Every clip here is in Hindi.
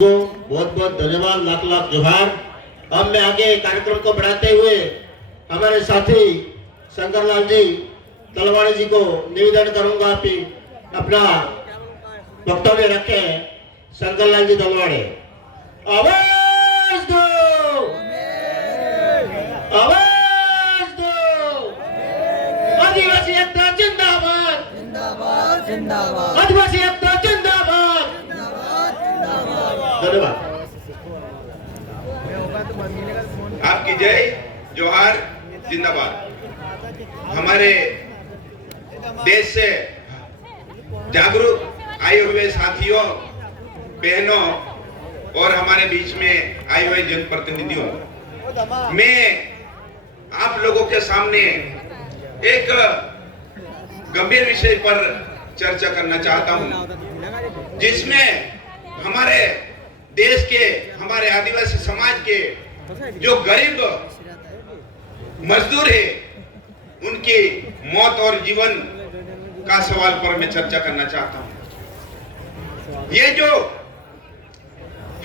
को बहुत बहुत धन्यवाद, लाख लाख जोहार। अब मैं आगे कार्यक्रम को बढ़ाते हुए हमारे साथी शंकरलाल जी तलवाड़ी जी को निवेदन करूंगा कि अपना वक्तव्य रखें। शंकरलाल जी तलवाड़ी, आवाज दो, आवाज दो। आदिवासी एकता जिंदाबाद, जिंदाबाद जिंदाबाद आदिवासी एकता जिंदाबाद। धन्यवाद। आपकी जय जोहार जिंदाबाद। हमारे देश से जागरूक आए हुए साथियों, बहनों और हमारे बीच में आए हुए जनप्रतिनिधियों, मैं आप लोगों के सामने एक गंभीर विषय पर चर्चा करना चाहता हूं, जिसमें हमारे देश के, हमारे आदिवासी समाज के जो गरीब मजदूर है, उनकी मौत और जीवन का सवाल पर मैं चर्चा करना चाहता हूं। ये जो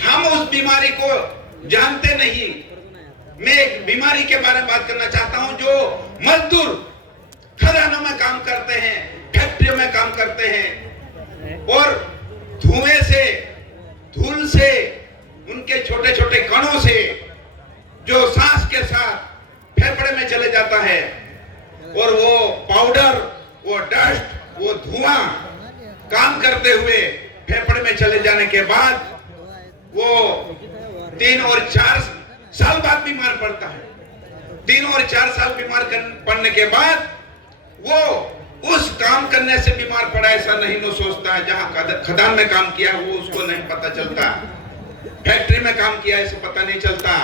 हम उस बीमारी को जानते नहीं, मैं एक बीमारी के बारे में बात करना चाहता हूं। जो मजदूर खदानों में काम करते हैं, फैक्ट्रियों में काम करते हैं और धुएं से, धूल से, उनके छोटे छोटे कणों से जो सांस के साथ फेफड़े में चले जाता है, और वो पाउडर, वो डस्ट, वो धुआं काम करते हुए फेफड़े में चले जाने के बाद वो 3 और 4 साल बाद बीमार पड़ता है। 3 और 4 साल बीमार पड़ने के बाद वो उस काम करने से बीमार पड़ा ऐसा नहीं वो सोचता है। जहां खदान में काम किया वो उसको नहीं पता चलता, फैक्ट्री में काम किया ऐसे पता नहीं चलता।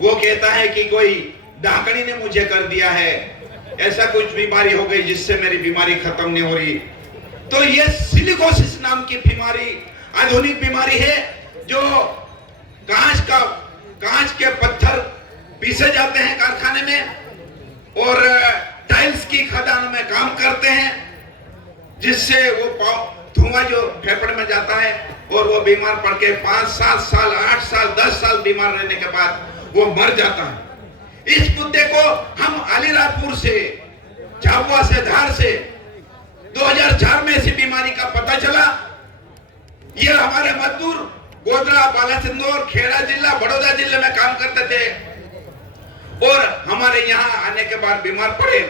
वो कहता है कि कोई डाकनी ने मुझे कर दिया है, ऐसा कुछ बीमारी हो गई जिससे मेरी बीमारी खत्म नहीं हो रही। तो ये सिलिकोसिस नाम की बीमारी आधुनिक बीमारी है, जो कांच के पत्थर पीसे जाते हैं कारखाने में और टाइल्स की खदान में काम करते हैं, जिससे वो धुआं जो फेफड़े में जाता है और वो बीमार पड़ के 5, 7 साल, 8 साल, 10 साल बीमार रहने के बाद वो मर जाता है। इस मुद्दे को हम अलीराजपुर से, झाबुआ से, धार से 2004 में ऐसी बीमारी का पता चला। ये हमारे मजदूर गोधरा, बालासिंदौर, खेड़ा जिला, बड़ौदा जिले में काम करते थे और हमारे यहाँ आने के बाद बीमार पड़े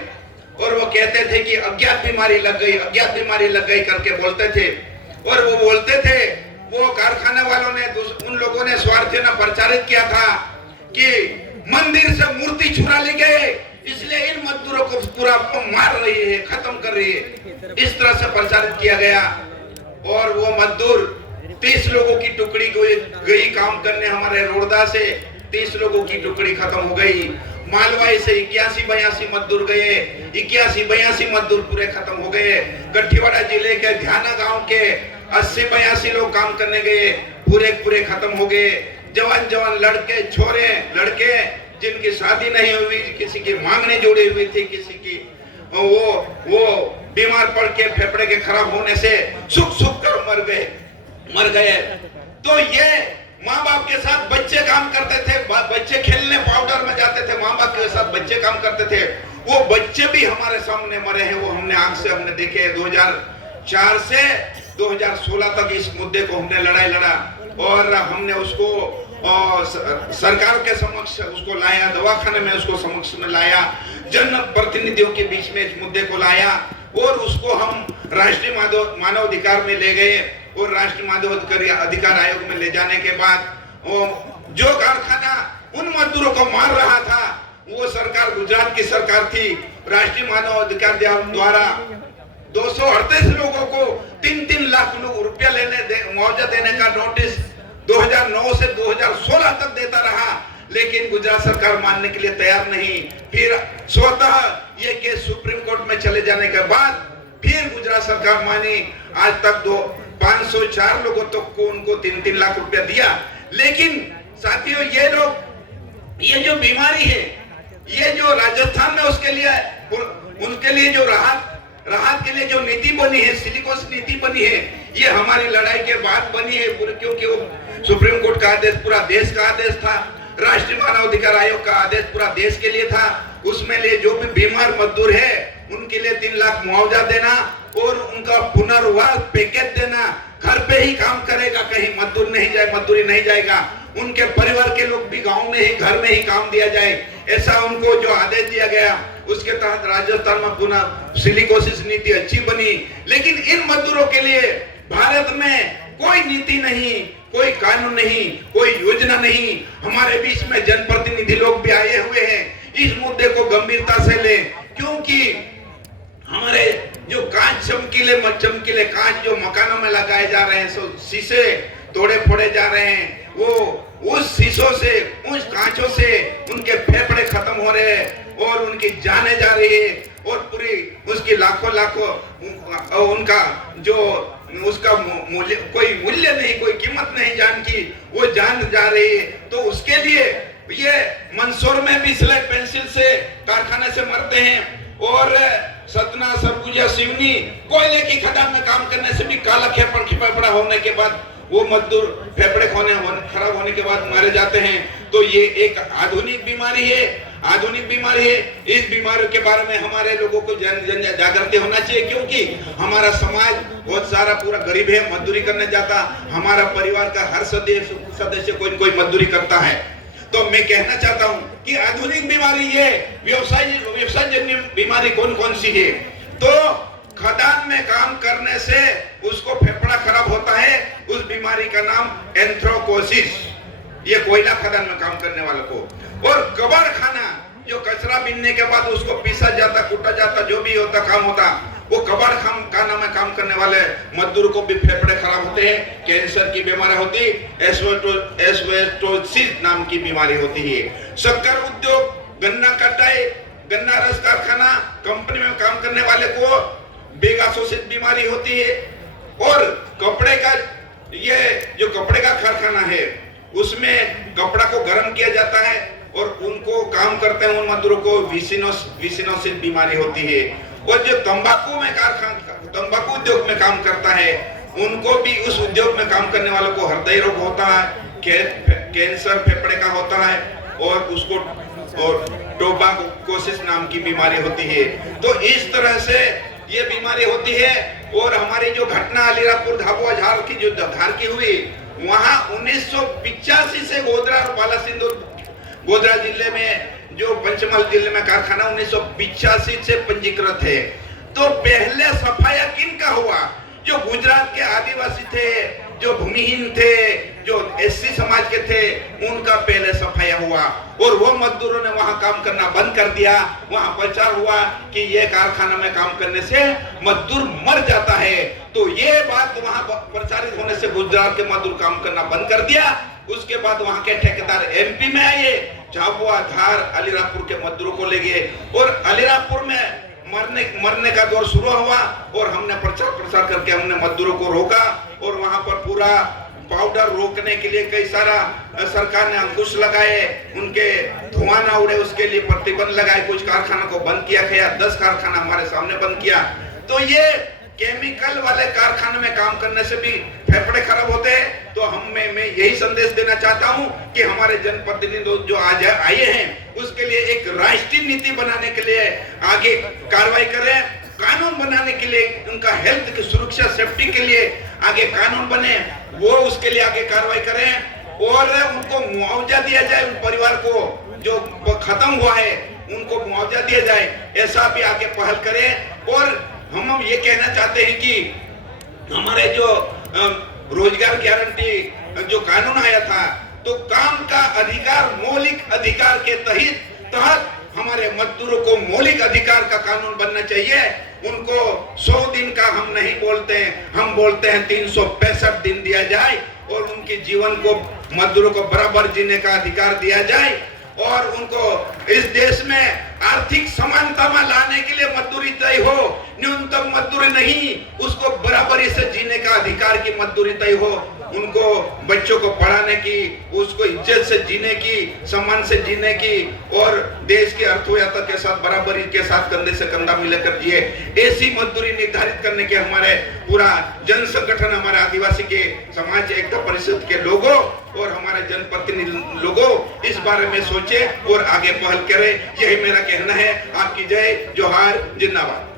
और वो कहते थे कि अज्ञात बीमारी लग गई, अज्ञात बीमारी लग गई करके बोलते थे। और वो बोलते थे, वो कारखाने वालों ने, उन लोगों ने स्वार्थियों ने प्रचारित किया था कि मंदिर से मूर्ति चुरा ले गए, इसलिए इन मजदूरों को पूरा मार रही है, खत्म कर रही है, इस तरह से प्रचारित किया गया। और वो मजदूर 30 लोगों की टुकड़ी गई काम करने हमारे रोडदा से, 30 लोगों की टुकड़ी खत्म हो गई। मालवाई से 81-82 मजदूर गए, 81-82 मजदूर पूरे खत्म हो गए। गठीवाड़ा जिले के ध्याना गांव के 80-82 लोग काम करने गए, पूरे खत्म हो गए। जवान लड़के, छोरे, लड़के जिनकी शादी नहीं हुई, किसी की मांग नहीं जुड़ी हुई थी, किसी की वो बीमार पड़ के फेफड़े के खराब होने से सुख कर मर गए। तो ये माँ बाप के साथ बच्चे काम करते थे, बच्चे खेलने पाउडर में जाते थे, माँ बाप के साथ बच्चे काम करते थे। वो बच्चे भी हमारे सामने मरे हैं, वो हमने आंख से हमने देखे। 2004 से 2016 तक इस मुद्दे को हमने लड़ा और हमने उसको सरकार के समक्ष उसको लाया, दवाखाने में उसको समक्ष में लाया, जन प्रतिनिधियों के बीच में इस मुद्दे को लाया और उसको हम राष्ट्रीय मानव अधिकार में ले गए। और राष्ट्रीय मानव अधिकार आयोग में ले जाने के बाद जो कारखाना उन मजदूरों को मार रहा था, वो सरकार गुजरात की सरकार थी। राष्ट्रीय मानव अधिकार द्वारा 238 लोगों को 3-3 लाख रुपया मुआवजा देने का नोटिस 2009 से 2016 तक देता रहा, लेकिन गुजरात सरकार मानने के लिए तैयार नहीं। फिर स्वतः ये केस सुप्रीम कोर्ट में चले जाने के बाद फिर गुजरात सरकार मानी। आज तक 504 लोगों तक को उनको 3-3 लाख रुपया दिया। लेकिन साथियों, ये जो बीमारी है, ये जो राजस्थान में उनके लिए जो राहत के लिए जो नीति बनी है, सिलिकोसिस नीति बनी है, ये हमारी लड़ाई के बाद बनी है, क्योंकि वो सुप्रीम कोर्ट का आदेश पूरा देश का आदेश था, राष्ट्रीय मानवाधिकार आयोग का आदेश पूरा देश के लिए था। उसमें लिए जो भी बीमार मजदूर है उनके लिए 3 लाख मुआवजा देना और उनका पुनर्वास पैकेज देना। घर पे ही काम करेगा, कहीं मजदूरी नहीं जाएगा। उनके परिवार के लोग भी गांव में ही, घर में ही काम दिया जाए, ऐसा उनको जो आदेश दिया गया। उसके तहत राजस्थान में पुनः सिलिकोसिस नीति अच्छी बनी। लेकिन इन मजदूरों के लिए भारत में कोई नीति नहीं, कोई कानून नहीं, कोई योजना नहीं। हमारे बीच में जनप्रतिनिधि लोग भी आए हुए हैं, इस मुद्दे को गंभीरता से लें, क्योंकि हमारे जो कांच चमकीले कांच जो मकानों में लगाए जा रहे हैं, शीशे तोड़े फोड़े जा रहे हैं, वो उस शीशों से, उस कांचों से उनके फेफड़े खत्म हो रहे हैं और उनकी जाने जा रही है और पूरी उसकी लाखों उनका जो उसका मूल्य, कोई मूल्य नहीं, कोई कीमत नहीं जान की, वो जान जा रही है। तो उसके लिए ये मंदसौर में भी स्लेट पेंसिल से कारखाने से मरते हैं और सतना, सरगुजा, सिवनी कोयले की खदान में काम करने से भी काला फेफड़ा होने के बाद वो मजदूर फेफड़े खराब होने के बाद मारे जाते हैं। तो ये एक आधुनिक बीमारी है, इस बीमारी के बारे में हमारे लोगों को जन जागृति होना चाहिए, क्योंकि हमारा समाज बहुत सारा पूरा गरीब है, मजदूरी करने जाता। हमारा परिवार का हर सदस्य कोई न कोई मजदूरी करता है। तो मैं कहना चाहता हूं कि आधुनिक बीमारी ये व्यवसाय जन्य बीमारी कौन कौन सी है। तो खदान में काम करने से उसको फेफड़ा खराब होता है, उस बीमारी का नाम एंथ्रोकोसिस, ये कोयला खदान में काम करने वालों को। और कबाड़ खाना, जो कचरा बीनने के बाद उसको पीसा जाता, कूटा जाता, जो भी होता काम होता, वो कबाड़ खाना में काम करने वाले मजदूर को भी फेफड़े खराब होते हैं, कैंसर की बीमारी होती, एस्बेस्टोसिस नाम की बीमारी होती है। शक्कर उद्योग, गन्ना कटाई, गन्ना रस कारखाना, कंपनी में काम करने वाले को बेगासोसिस बीमारी होती है। और कपड़े का, ये जो कपड़े का कारखाना है उसमें कपड़ा को गर्म किया जाता है और उनको काम करते हैं उन मजदूरों को विसिनोसिस बीमारी होती है। और जो तंबाकू उद्योग में काम करता है उनको भी, उस उद्योग में काम करने वालों को हृदय रोग होता है, कैंसर फेफड़े का होता है और उसको और टोबाकोसिस नाम की बीमारी होती है। तो इस तरह से ये बीमारी होती है। और हमारी जो घटना अलीराजपुर धाबुआ झार की जो धार की हुई, वहां 1985 से गोधरा और बालासिंदूर, गोधरा जिले में जो पंचमहल जिले में कारखाना 1985 से पंजीकृत है। तो पहले सफाया किनका हुआ? जो गुजरात के आदिवासी थे, जो भूमिहीन थे, जो एससी समाज के थे, उनका पहले सफाया हुआ और वो मजदूरों ने वहां काम करना बंद कर दिया। वहां प्रचार हुआ कि ये कारखाना में काम करने से मजदूर मर जाता है। तो ये बात वहां प्रचारित होने से गुजरात के मजदूर काम करना बंद कर दिया। उसके बाद वहां के ठेकेदार एमपी में आए, झाबुआ, धार, अलीराजपुर के मजदूरों को ले गए और अलीराजपुर में मरने का दौर शुरू हुआ और हमने प्रचार करके हमने मजदूरों को रोका और वहां पर पूरा पाउडर रोकने के लिए कई सारा सरकार ने अंकुश लगाए, उनके धुआं ना उड़े उसके लिए प्रतिबंध लगाए, कुछ कारखानों को बंद किया, 10 कारखाना हमारे सामने बंद किया। तो ये केमिकल वाले कारखाने में काम करने से भी फेफड़े खराब होते हैं। तो मैं यही संदेश देना चाहता हूं कि हमारे जनप्रतिनिधि जो आज आए हैं उसके लिए एक राष्ट्रीय नीति बनाने के लिए आगे कार्रवाई करें, कानून बनाने के लिए, उनका हेल्थ की सुरक्षा सेफ्टी के लिए आगे कानून बने, वो उसके लिए आगे कार्रवाई करें और उनको मुआवजा दिया जाए। उन परिवार को जो खत्म हुआ है उनको मुआवजा दिया जाए, ऐसा भी आगे पहल करें। और हम ये कहना चाहते हैं कि हमारे जो रोजगार गारंटी जो कानून आया था, तो काम का अधिकार, मौलिक अधिकार के तहत हमारे मजदूरों को मौलिक अधिकार का कानून बनना चाहिए। उनको 100 दिन का हम नहीं बोलते हैं, हम बोलते हैं 365 दिन दिया जाए और उनके जीवन को, मजदूरों को बराबर जीने का अधिकार दिया जाए और उनको इस देश में आर्थिक समानता में लाने के लिए मजदूरी तय हो, न्यूनतम मजदूरी नहीं, उसको बराबरी से जीने का अधिकार की मजदूरी तय हो। उनको बच्चों को पढ़ाने की, उसको इज्जत से जीने की, सम्मान से जीने की और देश की अर्थव्यवस्था के साथ बराबरी के साथ कंधे से कंधा मिलाकर जिए, ऐसी मजदूरी निर्धारित करने के हमारे पूरा जन संगठन, हमारे आदिवासी के समाज एकता परिषद के लोगों और हमारे जनप्रतिनिधि लोगों इस बारे में सोचे और आगे पहल करें। यही मेरा कहना है। आपकी जय जोहार, जिंदाबाद।